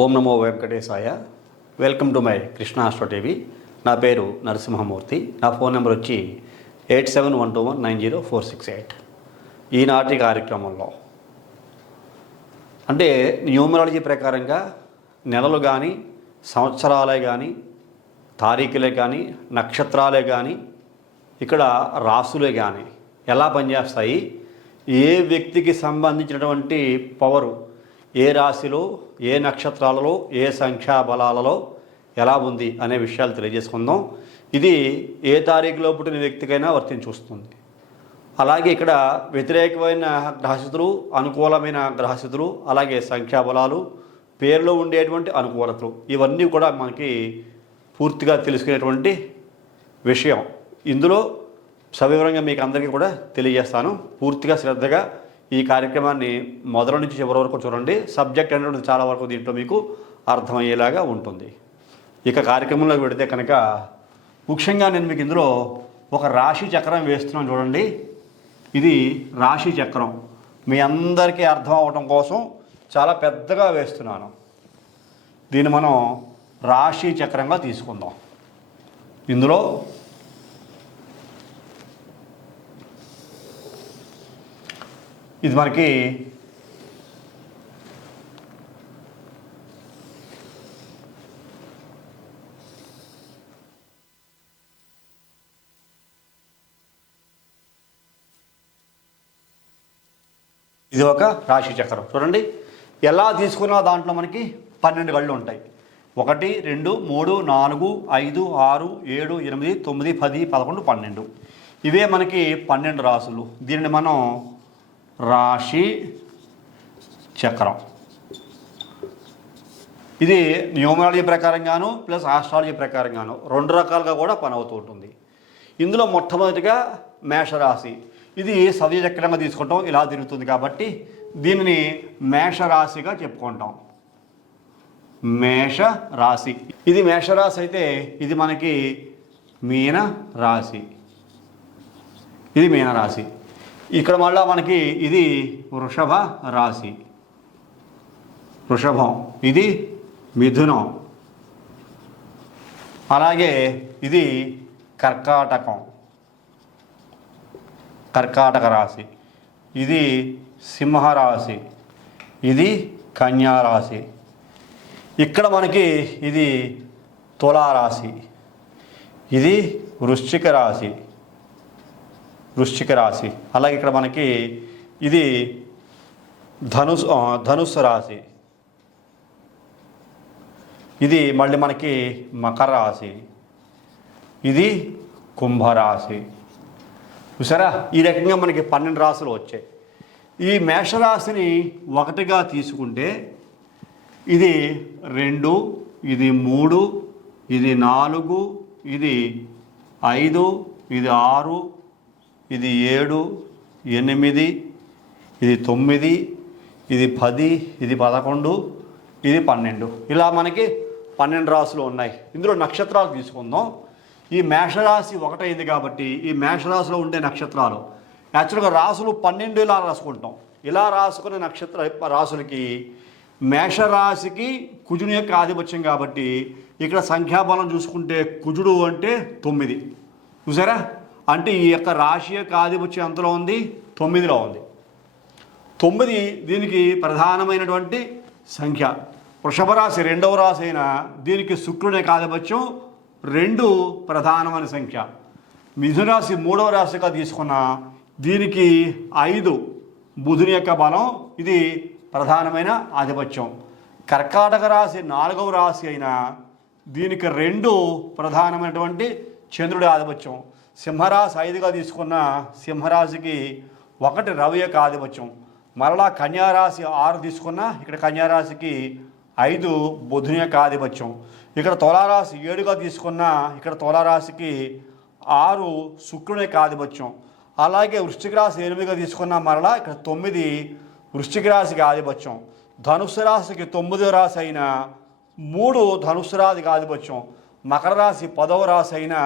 ఓం నమో వెంకటేశాయ. Welcome to my Krishna astro TV. నా పేరు నరసింహమూర్తి. నా ఫోన్ నెంబర్ వచ్చి 8712190468. ఈనాటి కార్యక్రమంలో అంటే న్యూమరాలజీ ప్రకారంగా నెలలు కానీ, సంవత్సరాలే కానీ, తారీఖులే కానీ, నక్షత్రాలే కానీ, ఇక్కడ రాసులే కానీ ఎలా పనిచేస్తాయి, ఏ వ్యక్తికి సంబంధించినటువంటి పవరు ఏ రాశిలో, ఏ నక్షత్రాలలో, ఏ సంఖ్యాబలాలలో ఎలా ఉంది అనే విషయాలు తెలియజేసుకుందాం. ఇది ఏ తారీఖులో పుట్టిన వ్యక్తికైనా వర్తించొస్తుంది. అలాగే ఇక్కడ వ్యతిరేకమైన గ్రహస్థితులు, అనుకూలమైన గ్రహస్థితులు, అలాగే సంఖ్యాబలాలు, పేరులో ఉండేటువంటి అనుకూలతలు, ఇవన్నీ కూడా మనకి పూర్తిగా తెలుసుకునేటువంటి విషయం. ఇందులో సవివరంగా మీకు అందరికీ కూడా తెలియజేస్తాను. పూర్తిగా శ్రద్ధగా ఈ కార్యక్రమాన్ని మొదటి నుంచి చివరి వరకు చూడండి. సబ్జెక్ట్ అనేటువంటి చాలా వరకు దీంట్లో మీకు అర్థమయ్యేలాగా ఉంటుంది. ఇక కార్యక్రమంలోకి పెడితే కనుక ముఖ్యంగా నేను మీకు ఇందులో ఒక రాశి చక్రం వేస్తున్నాను చూడండి. ఇది రాశి చక్రం. మీ అందరికీ అర్థం అవడం కోసం చాలా పెద్దగా వేస్తున్నాను. దీన్ని మనం రాశి చక్రంగా తీసుకుందాం. ఇందులో ఇది మనకి ఇది ఒక రాశి చక్రం చూడండి. ఎలా తీసుకున్నా దాంట్లో మనకి 12 గళ్ళు ఉంటాయి. 1 2 3 4 5 6 7 8 9 10 11 12 ఇవే మనకి 12 రాసులు. దీనిని మనం రాశి చక్రం. ఇది న్యూమరాలజీ ప్రకారంగాను ప్లస్ ఆస్ట్రాలజీ ప్రకారంగాను రెండు రకాలుగా కూడా పని అవుతూ ఉంటుంది. ఇందులో మొట్టమొదటిగా మేషరాశి. ఇది సవ్యచక్రంగా తీసుకుంటాం, ఇలా తిరుగుతుంది కాబట్టి దీనిని మేషరాశిగా చెప్పుకుంటాం. మేషరాశి. ఇది మేషరాశి అయితే ఇది మనకి మీన రాశి. ఇది మీనరాశి. ఇక్కడ మళ్ళా మనకి ఇది వృషభ రాశి, వృషభం. ఇది మిథునం. అలాగే ఇది కర్కాటకం, కర్కాటక రాశి. ఇది సింహరాశి. ఇది కన్యారాశి. ఇక్కడ మనకి ఇది తులారాశి. ఇది వృశ్చిక రాశి, వృశ్చిక రాశి. అలాగే ఇక్కడ మనకి ఇది ధనుస్సు రాశి. ఇది మళ్ళీ మనకి మకర రాశి. ఇది కుంభరాశి. చూసారా, ఈ రకంగా మనకి 12 రాశులు వచ్చాయి. ఈ మేషరాశిని 1గా తీసుకుంటే ఇది 2, ఇది 3, ఇది 4, ఇది 5, ఇది 6, ఇది 7, 8, ఇది 9, ఇది 10, ఇది 11, ఇది 12. ఇలా మనకి 12 రాశులు ఉన్నాయి. ఇందులో నక్షత్రాలు తీసుకుందాం. ఈ మేషరాశి 1 అయింది కాబట్టి ఈ మేషరాశిలో ఉండే నక్షత్రాలు యాక్చువల్గా రాసులు 12 ఇలా రాసుకుంటాం. ఇలా రాసుకునే నక్షత్ర రాసులకి మేషరాశికి కుజుని యొక్క ఆధిపత్యం కాబట్టి ఇక్కడ సంఖ్యాబలం చూసుకుంటే కుజుడు అంటే 9. చూసారా, అంటే ఈ యొక్క రాశి యొక్క ఆధిపత్యం ఎంతలో ఉంది? 9లో ఉంది. 9 దీనికి ప్రధానమైనటువంటి సంఖ్య. వృషభ రాశి 2వ రాశి అయినా దీనికి శుక్రుని యొక్క ఆధిపత్యం 2 ప్రధానమైన సంఖ్య. మిథున రాశి 3వ రాశిగా తీసుకున్న దీనికి 5 బుధుని యొక్క బలం, ఇది ప్రధానమైన ఆధిపత్యం. కర్కాటక రాశి 4వ రాశి అయినా దీనికి 2 ప్రధానమైనటువంటి చంద్రుడి ఆధిపత్యం. సింహరాశి 5గా తీసుకున్న సింహరాశికి 1 రవి యొక్క ఆధిపత్యం. మరలా కన్యారాశి 6 తీసుకున్న ఇక్కడ కన్యారాశికి 5 బుధుని యొక్క ఆధిపత్యం. ఇక్కడ తులారాశి 7గా తీసుకున్న ఇక్కడ తులారాశికి 6 శుక్రుని యొక్క ఆధిపత్యం. అలాగే వృశ్చిక రాశి 8గా తీసుకున్న మరలా ఇక్కడ 9 వృశ్చిక రాశికి ఆధిపత్యం. ధనుస్సు రాశికి 9వ రాశి అయిన 3 ధనుస్సు రాశికి ఆధిపత్యం. మకర రాశి 10వ రాశి అయిన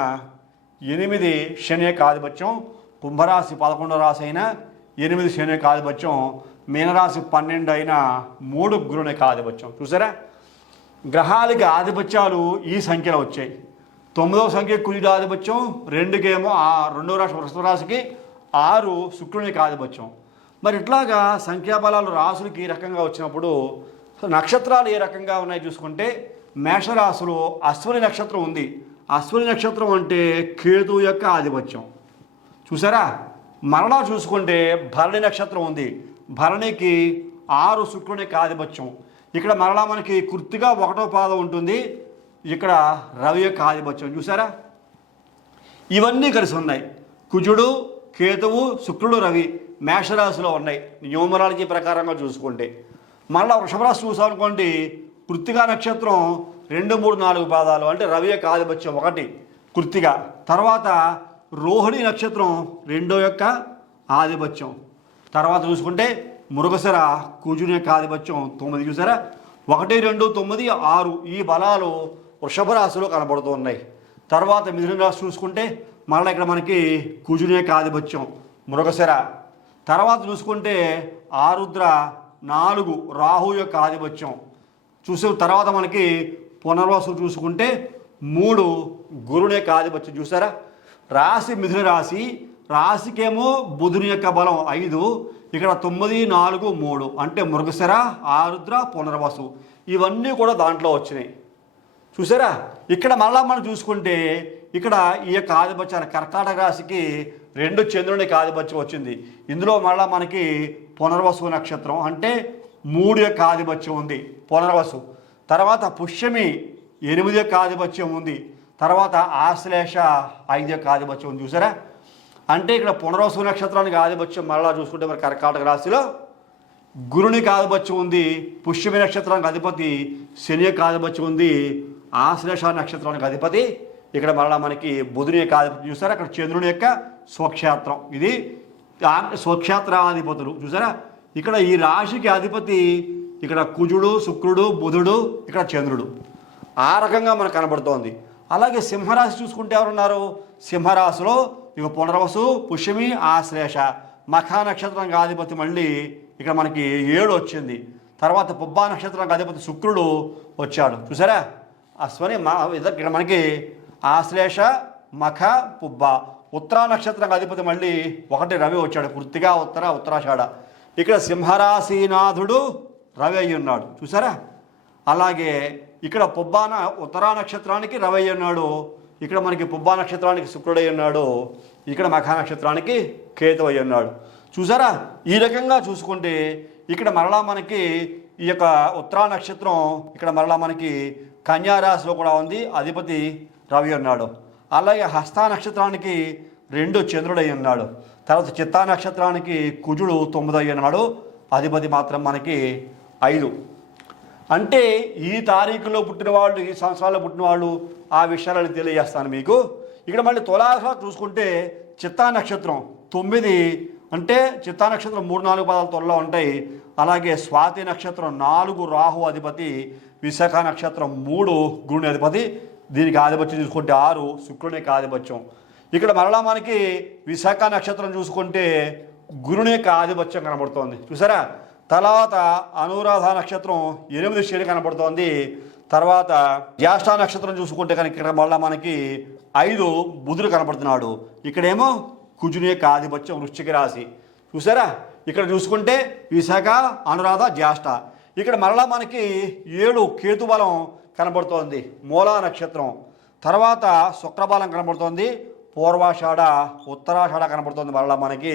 8 శని యొక్క ఆధిపత్యం. కుంభరాశి 11వ రాశి అయిన 8 శని యొక్క ఆధిపత్యం. మీనరాశి 12 అయిన 3 గురుని యొక్క ఆధిపత్యం. చూసారా, గ్రహాలకి ఆధిపత్యాలు ఈ సంఖ్యలో వచ్చాయి. 9వ సంఖ్య కుజుడి ఆధిపత్యం, 2కేమో రెండవ రాశి వృషభ రాశికి, 6 శుక్రునికి ఆధిపత్యం. మరి ఇట్లాగా సంఖ్యాబలాలు రాశులకి ఈ రకంగా వచ్చినప్పుడు నక్షత్రాలు ఏ రకంగా ఉన్నాయి చూసుకుంటే మేషరాశిలో అశ్విని నక్షత్రం ఉంది. అశ్విని నక్షత్రం అంటే కేతు యొక్క ఆధిపత్యం చూసారా. మరలా చూసుకుంటే భరణి నక్షత్రం ఉంది. భరణికి 6 శుక్రునికి ఆధిపత్యం. ఇక్కడ మరలా మనకి కుర్తిగా 1వ పాదం ఉంటుంది. ఇక్కడ రవి యొక్క ఆధిపత్యం చూసారా. ఇవన్నీ కలిసి ఉన్నాయి. కుజుడు, కేతువు, శుక్రుడు, రవి మేషరాశిలో ఉన్నాయి న్యూమరాలజీ ప్రకారంగా చూసుకుంటే. మళ్ళీ వృషభ రాశి చూసామనుకోండి, కృత్తిగా నక్షత్రం 2, 3, 4 పాదాలు అంటే రవి యొక్క ఆధిపత్యం 1 కృత్తిగా. తర్వాత రోహిణి నక్షత్రం 2 యొక్క ఆధిపత్యం. తర్వాత చూసుకుంటే మృగశిర కుజుని యొక్క ఆధిపత్యం 9 చూసారా. 1, 2, 9, 6 ఈ బలాలు వృషభ రాశిలో కనబడుతూ ఉన్నాయి. తర్వాత మిథున రాశి చూసుకుంటే మళ్ళీ ఇక్కడ మనకి కుజుని యొక్క ఆధిపత్యం మృగశిర. తర్వాత చూసుకుంటే ఆరుద్ర 4 రాహు యొక్క ఆధిపత్యం చూసే. తర్వాత మనకి పునర్వసు చూసుకుంటే 3 గురుని యొక్క ఆధిపత్యం చూసారా. రాశి మిథున రాశి, రాశికేమో బుధుని యొక్క బలం 5, ఇక్కడ 9, 4, 3 అంటే మృగశిర, ఆరుద్ర, పునర్వసు ఇవన్నీ కూడా దాంట్లో వచ్చినాయి చూసారా. ఇక్కడ మళ్ళా మనం చూసుకుంటే ఇక్కడ ఈ యొక్క ఆధిపత్యాన్ని కర్కాటక రాశికి 2 చంద్రునికి ఆధిపత్యం వచ్చింది. ఇందులో మళ్ళా మనకి పునర్వసు నక్షత్రం అంటే 3 యొక్క ఆధిపత్యం ఉంది పునర్వసు. తర్వాత పుష్యమి 8 యొక్క ఆధిపత్యం ఉంది. తర్వాత ఆశ్లేష 5 యొక్క ఆధిపత్యం ఉంది చూసారా. అంటే ఇక్కడ పునర్వసు నక్షత్రానికి ఆధిపత్యం మళ్ళా చూసుకుంటే మరి కర్కాటక రాశిలో గురునికి ఆధిపత్యం ఉంది. పుష్యమి నక్షత్రానికి అధిపతి శని యొక్క ఆధిపత్యం ఉంది. ఆశ్లేష నక్షత్రానికి అధిపతి ఇక్కడ మళ్ళీ మనకి బుధుని యొక్క ఆధిపత్యం చూసారా. అక్కడ చంద్రుని యొక్క స్వక్షేత్రం, ఇది స్వక్షేత్రాధిపతులు చూసారా. ఇక్కడ ఈ రాశికి అధిపతి ఇక్కడ కుజుడు, శుక్రుడు, బుధుడు, ఇక్కడ చంద్రుడు ఆ రకంగా మనకు కనబడుతోంది. అలాగే సింహరాశి చూసుకుంటే ఎవరున్నారు, సింహరాశిలో ఇక పునర్వసు, పుష్యమి, ఆశ్లేష, మఖా నక్షత్రానికి అధిపతి మళ్ళీ ఇక్కడ మనకి 7 వచ్చింది. తర్వాత పుబ్బా నక్షత్రానికి అధిపతి శుక్రుడు వచ్చాడు చూసారా. అశ్వని ఇక్కడ మనకి ఆశ్లేష, మఖ, పుబ్బ. ఉత్తరా నక్షత్రానికి అధిపతి మళ్ళీ 1 రవి వచ్చాడు. కృత్తిగా, ఉత్తరాషాఢ. ఇక్కడ సింహరాశినాథుడు రవి అయ్యి ఉన్నాడు చూసారా. అలాగే ఇక్కడ పుబ్బాన ఉత్తరా నక్షత్రానికి రవి అయ్యి ఉన్నాడు. ఇక్కడ మనకి పుబ్బా నక్షత్రానికి శుక్రుడు అయ్యి ఉన్నాడు. ఇక్కడ మఖా నక్షత్రానికి కేతు అయ్యి ఉన్నాడు చూసారా. ఈ రకంగా చూసుకుంటే ఇక్కడ మరలా మనకి ఈ యొక్క ఉత్తరా నక్షత్రం ఇక్కడ మరలా మనకి కన్యారాశిలో కూడా ఉంది, అధిపతి రవి ఉన్నాడు. అలాగే హస్త నక్షత్రానికి 2 చంద్రుడు అయి ఉన్నాడు. తర్వాత చిత్తా నక్షత్రానికి కుజుడు 9 అయి ఉన్నాడు, అధిపతి మాత్రం మనకి 5. అంటే ఈ తారీఖులో పుట్టిన వాళ్ళు, ఈ సంవత్సరాల్లో పుట్టిన వాళ్ళు ఆ విషయాలను తెలియజేస్తాను మీకు. ఇక్కడ మళ్ళీ తులారాశి చూసుకుంటే చిత్తా నక్షత్రం 9 అంటే చిత్తా నక్షత్రం 3, 4 పాదాలు త్వరలో ఉంటాయి. అలాగే స్వాతి నక్షత్రం 4 రాహు అధిపతి, విశాఖ నక్షత్రం 3 గురుని అధిపతి, దీనికి ఆధిపత్యం చూసుకుంటే 6 శుక్రునికి ఆధిపత్యం. ఇక్కడ మరలా మనకి విశాఖ నక్షత్రం చూసుకుంటే గురుని యొక్క ఆధిపత్యం కనబడుతోంది చూసారా. తర్వాత అనురాధ నక్షత్రం 8 శని కనబడుతోంది. తర్వాత జ్యేష్ఠ నక్షత్రం చూసుకుంటే కనుక ఇక్కడ మళ్ళీ మనకి 5 బుధుడు కనబడుతున్నాడు. ఇక్కడేమో కుజుని యొక్క ఆధిపత్యం వృశ్చిక రాశి చూసారా. ఇక్కడ చూసుకుంటే విశాఖ, అనురాధ, జ్యేష్ఠ. ఇక్కడ మరలా మనకి 7 కేతుబలం కనబడుతోంది, మూలా నక్షత్రం. తర్వాత శుక్రబలం కనబడుతోంది, పూర్వాషాఢ, ఉత్తరాషాఢ కనబడుతోంది మరలా మనకి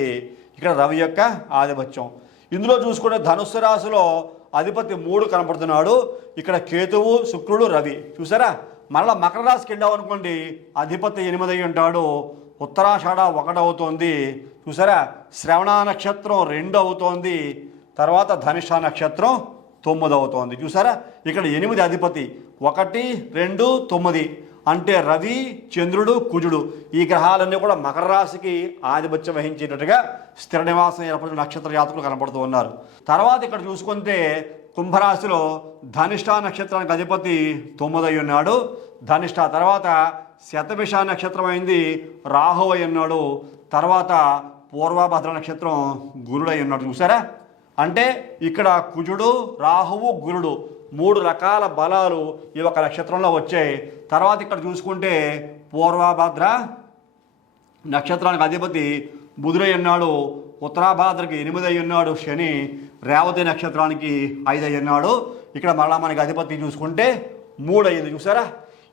ఇక్కడ రవి యొక్క ఆధిపత్యం. ఇందులో చూసుకుంటే ధనుస్సు రాశిలో అధిపతి 3 కనబడుతున్నాడు. ఇక్కడ కేతువు, శుక్రుడు, రవి చూసారా. మరలా మకర రాశికి వెళ్ళావు అనుకోండి, అధిపతి 8 అయి ఉంటాడు. ఉత్తరాషాఢ 1 అవుతోంది చూసారా. శ్రవణ నక్షత్రం 2 అవుతోంది. తర్వాత ధనుష నక్షత్రం 9 అవుతోంది చూసారా. ఇక్కడ 8 అధిపతి 1, 2, 9 అంటే రవి, చంద్రుడు, కుజుడు ఈ గ్రహాలన్నీ కూడా మకర రాశికి ఆధిపత్యం వహించేటట్టుగా స్థిర నివాసం ఏర్పడిన నక్షత్ర జాతకులు కనపడుతూ ఉన్నారు. తర్వాత ఇక్కడ చూసుకుంటే కుంభరాశిలో ధనిష్ఠ నక్షత్రానికి అధిపతి 9 అయి ఉన్నాడు, ధనిష్ఠ. తర్వాత శతభిష నక్షత్రం అయింది, రాహు అయి ఉన్నాడు. తర్వాత పూర్వభద్ర నక్షత్రం గురుడు అయి ఉన్నాడు చూసారా. అంటే ఇక్కడ కుజుడు, రాహువు, గురుడు 3 రకాల బలాలు ఈ ఒక నక్షత్రంలో వచ్చాయి. తర్వాత ఇక్కడ చూసుకుంటే పూర్వభద్ర నక్షత్రానికి అధిపతి బుధుడై ఉన్నాడు, ఉత్తరాభాద్రకి 8 అయి ఉన్నాడు శని, రేవతి నక్షత్రానికి 5 అయి ఉన్నాడు. ఇక్కడ మళ్ళీ మనకి అధిపతి చూసుకుంటే 3 అయింది. చూసారా,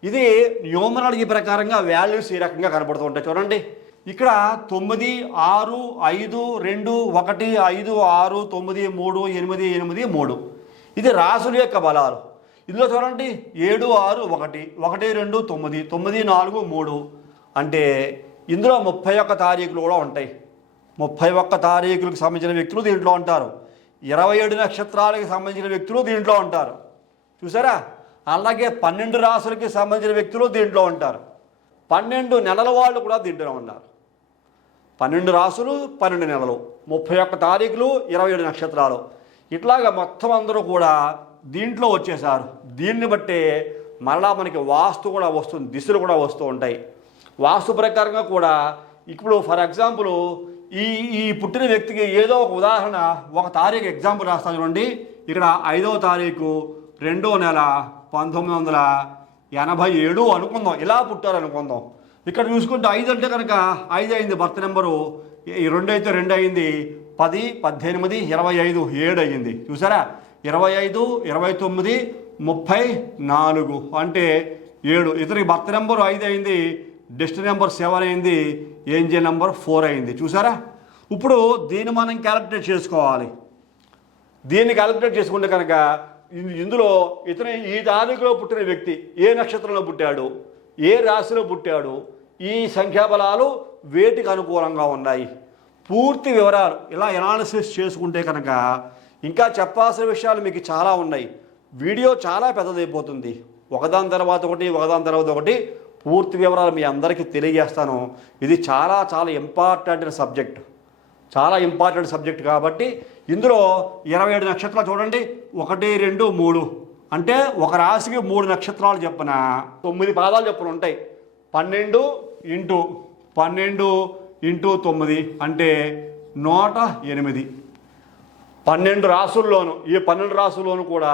ఇది న్యూమరాలజీ ప్రకారంగా వాల్యూస్ ఈ రకంగా కనబడుతూ ఉంటాయి. చూడండి, ఇక్కడ 9, 6, 5, 2, 1, 5, 6, 9, 3, 8, 8, 3 ఇది రాసుల యొక్క బలాలు. ఇందులో చూడండి 7, 6, 1, 1, 2, 9, 9, 4, 3 అంటే ఇందులో 31 తారీఖులు కూడా ఉంటాయి. 31 తారీఖులకు సంబంధించిన వ్యక్తులు దీంట్లో ఉంటారు. 27 నక్షత్రాలకు సంబంధించిన వ్యక్తులు దీంట్లో ఉంటారు. చూసారా, అలాగే 12 రాసులకి సంబంధించిన వ్యక్తులు దీంట్లో ఉంటారు. 12 నెలల వాళ్ళు కూడా దీంట్లో ఉన్నారు. 12 రాసులు, 12 నెలలు, 31 తారీఖులు, 27 నక్షత్రాలు, ఇట్లాగా మొత్తం అందరూ కూడా దీంట్లో వచ్చేసారు. దీన్ని బట్టే మరలా మనకి వాస్తు కూడా వస్తుంది, దిశలు కూడా వస్తూ ఉంటాయి. వాస్తు ప్రకారంగా కూడా ఇప్పుడు ఫర్ ఎగ్జాంపుల్ ఈ పుట్టిన వ్యక్తికి ఏదో ఒక ఉదాహరణ, ఒక తారీఖు ఎగ్జాంపుల్ రాస్తాను చూడండి. ఇక్కడ 5వ తారీఖు 2వ నెల 1987 అనుకుందాం, ఇలా పుట్టారు అనుకుందాం. ఇక్కడ చూసుకుంటే 5 అంటే కనుక 5 అయింది బర్త్ నెంబరు, 2 అయితే 2 అయింది, 10, 18, 25, 7 అయ్యింది. చూసారా, 25, 29, 34 అంటే 7. ఇతనికి బర్త్ నెంబర్ 5 అయింది, డెస్టినీ నెంబర్ 7 అయింది, ఏంజే నెంబర్ 4 అయింది. చూసారా, ఇప్పుడు దీన్ని మనం క్యాలిక్యులేట్ చేసుకోవాలి. దీన్ని క్యాలిక్యులేట్ చేసుకుంటే కనుక ఇందులో ఇతను ఈ తారీఖులో పుట్టిన వ్యక్తి ఏ నక్షత్రంలో పుట్టాడు, ఏ రాశిలో పుట్టాడు, ఈ సంఖ్యాబలాలు వేటికి అనుకూలంగా ఉన్నాయి, పూర్తి వివరాలు ఇలా ఎనాలిసిస్ చేసుకుంటే కనుక ఇంకా చెప్పాల్సిన విషయాలు మీకు చాలా ఉన్నాయి. వీడియో చాలా పెద్దదైపోతుంది. ఒకదాని తర్వాత ఒకటి పూర్తి వివరాలు మీ అందరికీ తెలియజేస్తాను. ఇది చాలా చాలా ఇంపార్టెంట్ సబ్జెక్ట్ కాబట్టి ఇందులో 27 నక్షత్రాలు చూడండి, 1, 2, 3 అంటే ఒక రాశికి 3 నక్షత్రాలు చెప్పిన 9 పాదాలు చెప్పిన ఉంటాయి. 12 × 9 అంటే 108. 12 రాసుల్లోనూ ఈ 12 రాసుల్లోనూ కూడా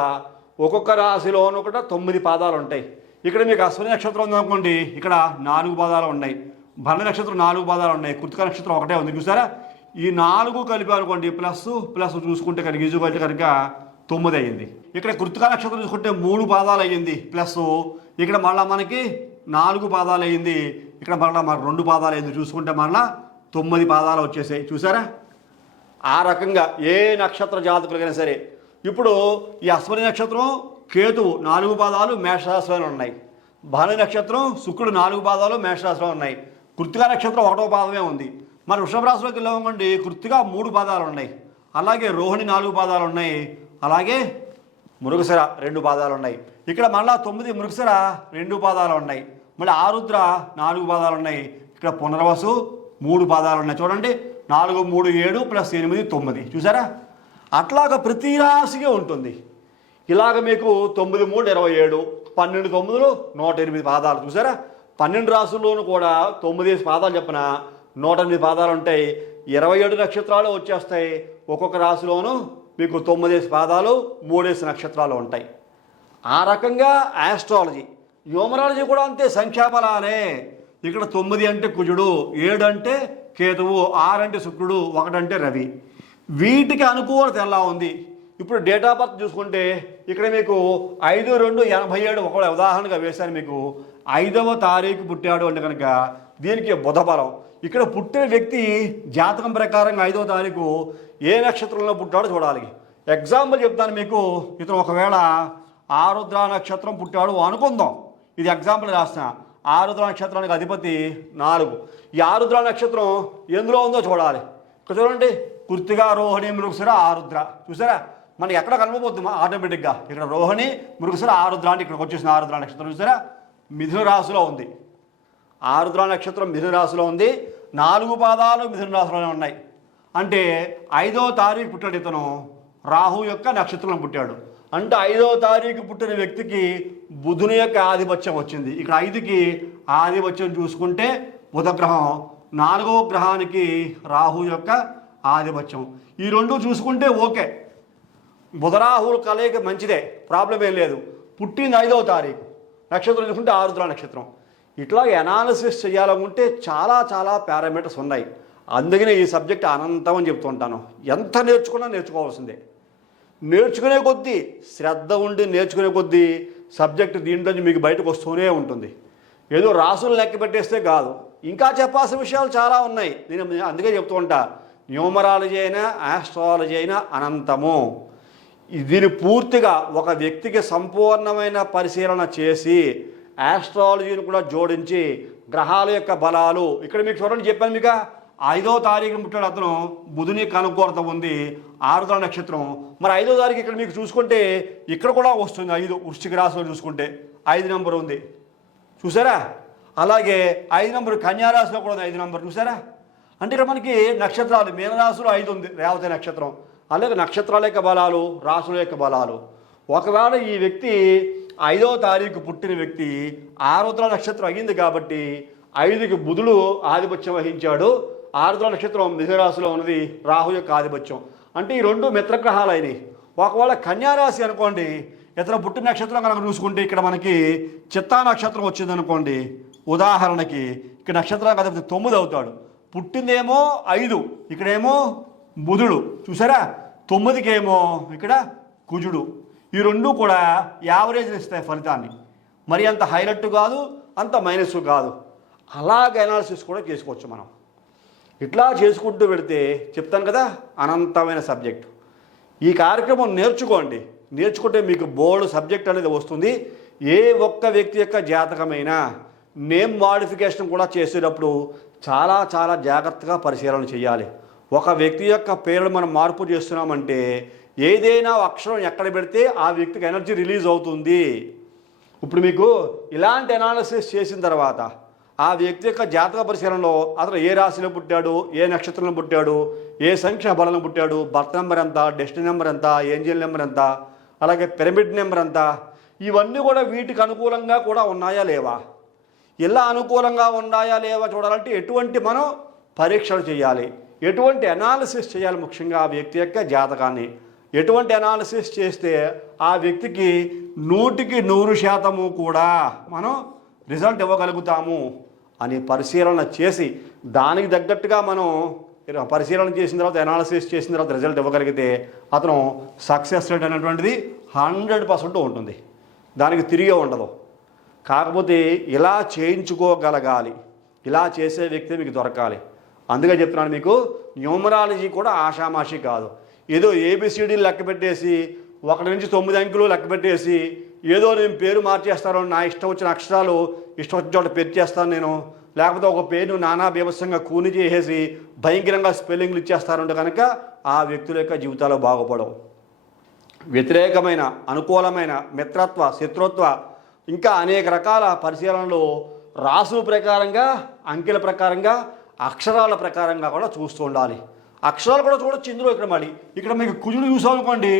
ఒక్కొక్క రాశిలోనూ కూడా 9 పాదాలు ఉంటాయి. ఇక్కడ మీకు అశ్విని నక్షత్రం ఉందనుకోండి, ఇక్కడ 4 పాదాలు ఉన్నాయి. భరణి నక్షత్రం 4 పాదాలు ఉన్నాయి. కృతిక నక్షత్రం ఒకటే ఉంది. చూసారా, ఈ 4 కలిపి అనుకోండి ప్లస్ చూసుకుంటే కనుక ఈజువల్ కనుక 9 అయ్యింది. ఇక్కడ కృతిక నక్షత్రం చూసుకుంటే 3 పాదాలు అయ్యింది ప్లస్ ఇక్కడ మళ్ళీ మనకి 4 పాదాలు అయ్యింది, ఇక్కడ మళ్ళీ 2 పాదాలు అయింది. చూసుకుంటే మళ్ళీ 9 పాదాలు వచ్చేసాయి. చూసారా, ఆ రకంగా ఏ నక్షత్ర జాతకులకైనా సరే. ఇప్పుడు ఈ అశ్విని నక్షత్రం కేతువు 4 పాదాలు మేషరాశిలో ఉన్నాయి. భరణి నక్షత్రం శుక్రుడు 4 పాదాలు మేషరాశిలో ఉన్నాయి. కృతిక నక్షత్రం 1వ పాదమే ఉంది. మరి వృషభ రాశిలోకి వెళ్ళమండి, కృతిక 3 పాదాలు ఉన్నాయి, అలాగే రోహిణి 4 పాదాలు ఉన్నాయి, అలాగే మృగశిర 2 పాదాలు ఉన్నాయి. ఇక్కడ మళ్ళా 9 మృగశిర 2 పాదాలు ఉన్నాయి, మళ్ళీ ఆరుద్ర 4 పాదాలు ఉన్నాయి, ఇక్కడ పునర్వసు 3 పాదాలు ఉన్నాయి. చూడండి, 4, 3, 7 + 8, 9. చూసారా, అట్లాగా ప్రతి రాశిగా ఉంటుంది. ఇలాగ మీకు 9, 3, 27, 12, 9, 108 పాదాలు. చూసారా, 12 రాసుల్లోనూ కూడా 9 పాదాలు చెప్పిన 108 పాదాలు ఉంటాయి. 27 నక్షత్రాలు వచ్చేస్తాయి. ఒక్కొక్క రాశిలోనూ మీకు 9 పాదాలు, 3 నక్షత్రాలు ఉంటాయి. ఆ రకంగా ఆస్ట్రాలజీ, న్యూమరాలజీ కూడా అంతే, సంఖ్యాబలాలే. ఇక్కడ 9 అంటే కుజుడు, 7 అంటే కేతువు, 6 అంటే శుక్రుడు, 1 అంటే రవి. వీటికి అనుకూలత ఎలా ఉంది? ఇప్పుడు డేట్ ఆఫ్ బర్త్ చూసుకుంటే ఇక్కడ మీకు 5/2/87 ఒక ఉదాహరణగా వేశాను. మీకు 5వ తారీఖు పుట్టాడు అంటే కనుక దీనికి బుధ బలం. ఇక్కడ పుట్టిన వ్యక్తి జాతకం ప్రకారంగా 5వ తారీఖు ఏ నక్షత్రంలో పుట్టాడో చూడాలి. ఎగ్జాంపుల్ చెప్తాను మీకు. ఇతను ఒకవేళ ఆరుద్ర నక్షత్రం పుట్టాడు అనుకుందాం, ఇది ఎగ్జాంపుల్ రాసిన. ఆరుద్ర నక్షత్రానికి అధిపతి 4. ఈ ఆరుద్ర నక్షత్రం ఎందులో ఉందో చూడాలి. ఇక్కడ చూడండి, కృత్తిక, రోహిణి, మృగశిర, ఆరుద్ర. చూసారా, మనకి ఎక్కడ కనబోతుంది ఆటోమేటిక్గా. ఇక్కడ రోహిణి, మృగశిర, ఆరుద్ర అంటే ఇక్కడికి వచ్చేసిన ఆరుద్ర నక్షత్రం. చూసారా, మిథున రాశిలో ఉంది. ఆరుద్ర నక్షత్రం మిథున రాశిలో ఉంది. 4 పాదాలు మిథున రాశిలోనే ఉన్నాయి. అంటే 5వ తారీఖు పుట్టాడు ఇతను, రాహు యొక్క నక్షత్రంలో పుట్టాడు. అంటే 5వ తారీఖు పుట్టిన వ్యక్తికి బుధుని యొక్క ఆధిపత్యం వచ్చింది. ఇక్కడ 5కి ఆధిపత్యం చూసుకుంటే బుధగ్రహం, 4వ గ్రహానికి రాహు యొక్క ఆధిపత్యం. ఈ 2 చూసుకుంటే ఓకే, బుధరాహువుల కలయిక మంచిదే. ప్రాబ్లం ఏం లేదు. పుట్టింది 5వ తారీఖు, నక్షత్రం చూసుకుంటే ఆరుద్ర నక్షత్రం. ఇట్లా ఎనాలిసిస్ చేయాలనుకుంటే చాలా చాలా పారామీటర్స్ ఉన్నాయి. అందుకనే ఈ సబ్జెక్ట్ అనంతం అని చెప్తుంటాను. ఎంత నేర్చుకున్నా నేర్చుకోవాల్సిందే. నేర్చుకునే కొద్దీ, శ్రద్ధ ఉండి నేర్చుకునే కొద్దీ సబ్జెక్ట్ దీంట్లో మీకు బయటకు వస్తూనే ఉంటుంది. ఏదో రాసులు లెక్క పెట్టేస్తే కాదు, ఇంకా చెప్పాల్సిన విషయాలు చాలా ఉన్నాయి. నేను అందుకే చెప్తూ ఉంటా, న్యూమరాలజీ అయినా ఆస్ట్రాలజీ అయినా అనంతము. దీన్ని పూర్తిగా ఒక వ్యక్తికి సంపూర్ణమైన పరిశీలన చేసి ఆస్ట్రాలజీని కూడా జోడించి గ్రహాల యొక్క బలాలు, ఇక్కడ మీకు చూడండి చెప్పాను మీకు 5వ తారీఖున పుట్టాడు అతను, బుధుని కనుకోరత ఉంది, ఆరుద్ర నక్షత్రం. మరి 5వ తారీఖు ఇక్కడ మీకు చూసుకుంటే ఇక్కడ కూడా వస్తుంది 5, వృశ్చిక రాశిలో చూసుకుంటే 5 నెంబర్ ఉంది చూసారా. అలాగే 5 నెంబర్ కన్యారాశిలో కూడా ఉంది 5 నెంబర్ చూసారా. అంటే ఇక్కడ మనకి నక్షత్రాలు మీనరాశిలో 5 ఉంది, రేవతి నక్షత్రం. అలాగే నక్షత్రాల యొక్క బలాలు, రాశుల యొక్క బలాలు. ఒకవేళ ఈ వ్యక్తి 5వ తారీఖు పుట్టిన వ్యక్తి ఆరుద్ర నక్షత్రం అయ్యింది కాబట్టి 5కి బుధుడు ఆధిపత్యం వహించాడు, ఆరుద్ర నక్షత్రం మిథునరాశిలో ఉన్నది, రాహు యొక్క ఆధిపత్యం. అంటే ఈ 2 మిత్రగ్రహాలు అయినాయి. ఒకవేళ కన్యారాశి అనుకోండి, ఇతను పుట్టిన నక్షత్రం కనుక చూసుకుంటే ఇక్కడ మనకి చిత్తా నక్షత్రం వచ్చిందనుకోండి, ఉదాహరణకి ఇక్కడ నక్షత్రం కదా 9 అవుతాడు. పుట్టిందేమో 5, ఇక్కడేమో బుధుడు చూసారా. 9కేమో ఇక్కడ కుజుడు. ఈ 2 కూడా యావరేజ్ ఇస్తాయి ఫలితాన్ని. మరి అంత హైలైట్ కాదు, అంత మైనస్ కాదు. అలాగ అనాలిసిస్ కూడా చేసుకోవచ్చు మనం. ఇట్లా చేసుకుంటూ పెడితే చెప్తాను కదా, అనంతమైన సబ్జెక్టు. ఈ కార్యక్రమం నేర్చుకోండి. నేర్చుకుంటే మీకు బోర్డు సబ్జెక్ట్ అనేది వస్తుంది. ఏ ఒక్క వ్యక్తి యొక్క జాతకమైనా నేమ్ మాడిఫికేషన్ కూడా చేసేటప్పుడు చాలా చాలా జాగ్రత్తగా పరిశీలన చేయాలి. ఒక వ్యక్తి యొక్క పేరును మనం మార్పు చేస్తున్నామంటే ఏదైనా అక్షరం ఎక్కడ పెడితే ఆ వ్యక్తికి ఎనర్జీ రిలీజ్ అవుతుంది. ఇప్పుడు మీకు ఇలాంటి అనాలిసిస్ చేసిన తర్వాత ఆ వ్యక్తి యొక్క జాతక పరిశీలనలో అతను ఏ రాశిలో పుట్టాడు, ఏ నక్షత్రంలో పుట్టాడు, ఏ సంఖ్య బలంలో పుట్టాడు, బర్త్ నెంబర్ ఎంత, డెస్టినీ నెంబర్ ఎంత, ఏంజల్ నెంబర్ ఎంత, అలాగే పిరమిడ్ నెంబర్ ఎంత, ఇవన్నీ కూడా వీటికి అనుకూలంగా కూడా ఉన్నాయా లేవా, ఇలా అనుకూలంగా ఉన్నాయా లేవా చూడాలంటే ఎటువంటి మనం పరీక్షలు చేయాలి, ఎటువంటి అనాలిసిస్ చేయాలి, ముఖ్యంగా ఆ వ్యక్తి యొక్క జాతకాన్ని ఎటువంటి అనాలిసిస్ చేస్తే ఆ వ్యక్తికి 100కి 100% కూడా మనం రిజల్ట్ ఇవ్వగలుగుతాము అని పరిశీలన చేసి దానికి తగ్గట్టుగా మనం పరిశీలన చేసిన తర్వాత అనాలిసిస్ చేసిన తర్వాత రిజల్ట్ ఇవ్వగలిగితే అతను సక్సెస్ రేట్ అనేటువంటిది 100% ఉంటుంది. దానికి తిరిగే ఉండదు. కాకపోతే ఇలా చేయించుకోగలగాలి, ఇలా చేసే వ్యక్తి మీకు దొరకాలి. అందుకే చెప్తున్నాను మీకు, న్యూమరాలజీ కూడా ఆషామాషి కాదు. ఏదో ఏబిసిడీలు లెక్క పెట్టేసి 1 నుంచి 9 అంకెలు లెక్క పెట్టేసి ఏదో నేను పేరు మార్చేస్తాను, నా ఇష్టం వచ్చిన అక్షరాలు ఇష్టం వచ్చిన చోట పేరు చేస్తాను నేను, లేకపోతే ఒక పేరును నానా బీభత్సంగా కూని చేసేసి భయంకరంగా స్పెల్లింగ్లు ఇచ్చేస్తారంటే కనుక ఆ వ్యక్తుల యొక్క జీవితాలు బాగుపడవు. వ్యతిరేకమైన, అనుకూలమైన, మిత్రత్వ, శత్రుత్వ, ఇంకా అనేక రకాల పరిశీలనలు రాసు ప్రకారంగా, అంకెల ప్రకారంగా, అక్షరాల ప్రకారంగా కూడా చూస్తూ ఉండాలి. అక్షరాలు కూడా చూడొచ్చు ఇందులో. ఇక్కడ మళ్ళీ ఇక్కడ మీకు కుజుడు చూసామనుకోండి,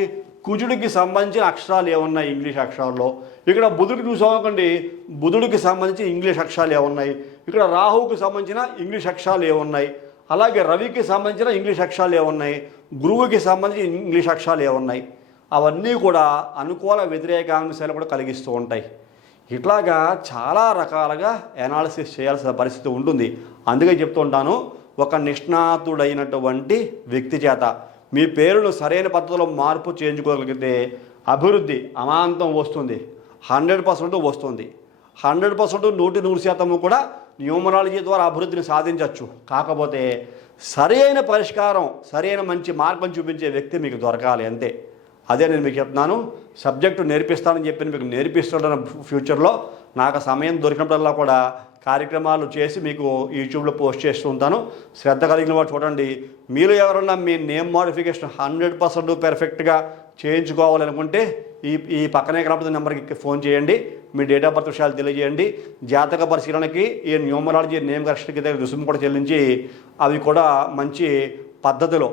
కుజుడికి సంబంధించిన అక్షరాలు ఏమున్నాయి ఇంగ్లీష్ అక్షరాల్లో. ఇక్కడ బుధుడికి చూసామనుకోండి, బుధుడికి సంబంధించి ఇంగ్లీష్ అక్షరాలు ఏమున్నాయి. ఇక్కడ రాహువుకి సంబంధించిన ఇంగ్లీష్ అక్షరాలు ఏమున్నాయి. అలాగే రవికి సంబంధించిన ఇంగ్లీష్ అక్షరాలు ఏమున్నాయి, గురువుకి సంబంధించి ఇంగ్లీష్ అక్షరాలు ఏమున్నాయి. అవన్నీ కూడా అనుకూల వ్యతిరేక అంశాలు కూడా కలిగిస్తూ ఉంటాయి. ఇట్లాగా చాలా రకాలుగా అనాలిసిస్ చేయాల్సిన పరిస్థితి ఉంటుంది. అందుకే చెప్తుంటాను, ఒక నిష్ణాతుడైనటువంటి వ్యక్తి చేత మీ పేరును సరైన పద్ధతిలో మార్పు చేయించుకోగలిగితే అభివృద్ధి అమాంతం వస్తుంది, 100% వస్తుంది. 100% 100% కూడా న్యూమరాలజీ ద్వారా అభివృద్ధిని సాధించవచ్చు. కాకపోతే సరైన పరిష్కారం, సరైన మంచి మార్గం చూపించే వ్యక్తి మీకు దొరకాలి అంతే. అదే నేను మీకు చెప్తున్నాను. సబ్జెక్టు నేర్పిస్తానని చెప్పి మీకు నేర్పిస్తుంటాను. ఫ్యూచర్లో నాకు సమయం దొరికినప్పుడల్లా కూడా కార్యక్రమాలు చేసి మీకు యూట్యూబ్లో పోస్ట్ చేస్తూ ఉంటాను. శ్రద్ధ కలిగిన వాడు చూడండి. మీరు ఎవరన్నా మీ నేమ్ మోడిఫికేషన్ 100% పెర్ఫెక్ట్గా చేయించుకోవాలనుకుంటే ఈ పక్కనే కనపడుతున్న నెంబర్కి ఫోన్ చేయండి. మీ డేట్ ఆఫ్ బర్త్ విషయాలు తెలియజేయండి. జాతక పరిశీలనకి ఈ న్యూమరాలజీ నేమ్ కరెక్షన్కి దగ్గర రుసుము కూడా చెల్లించి అవి కూడా మంచి పద్ధతిలో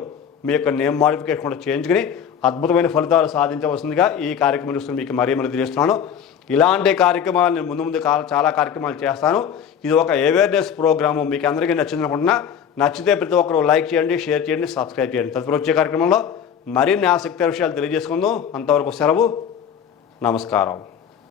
మీ యొక్క నేమ్ మోడిఫికేషన్ కూడా చేయించుకుని అద్భుతమైన ఫలితాలు సాధించవలసిందిగా ఈ కార్యక్రమం చూస్తున్న మీకు మరీ తెలియజేస్తున్నాను. ఇలాంటి కార్యక్రమాలు నేను ముందు చాలా కార్యక్రమాలు చేస్తాను. ఇది ఒక అవేర్నెస్ ప్రోగ్రాము. మీకు అందరికీ నచ్చింది అనుకుంటున్నా. నచ్చితే ప్రతి ఒక్కరు లైక్ చేయండి, షేర్ చేయండి, సబ్స్క్రైబ్ చేయండి. తదుపరి వచ్చే కార్యక్రమంలో మరిన్ని ఆసక్తి విషయాలు తెలియజేసుకుందాం. అంతవరకు సెలవు. నమస్కారం.